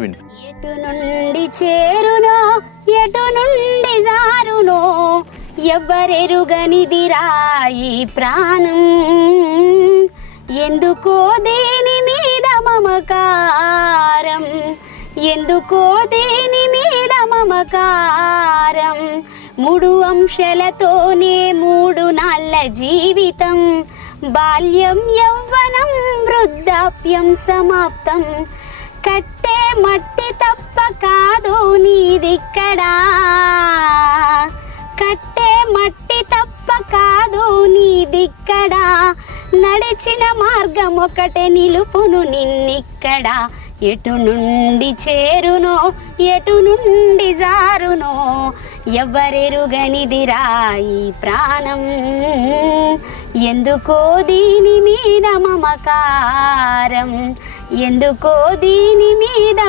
విని. ఎటు నుండి చేరునో ఎటు నుండి జారునో ఎవ్వరెరుగనిదిరా ఈ ప్రాణం. ఎందుకో దేని మీద మమకారం, ఎందుకో దేని మీద మమకారం. మూడు అంశాలతోనే మూడు నాళ్ళ జీవితం. బాల్యం యవ్వనం వృద్ధాప్యం సమాప్తం. కట్టే మట్టి తప్ప కాదు నీదిక్కడా, కట్టే మట్టి తప్ప కాదు నీదిక్కడా. నడిచిన మార్గం ఒకటే నిలుపును నిన్నిక్కడ. ఎటు నుండి చేరునో ఎటు నుండి జారునో ఎవ్వరెరుగనిదిరా ఈ ప్రాణం. ఎందుకో దీని మీద మమకారం, ఎందుకో దీని మీద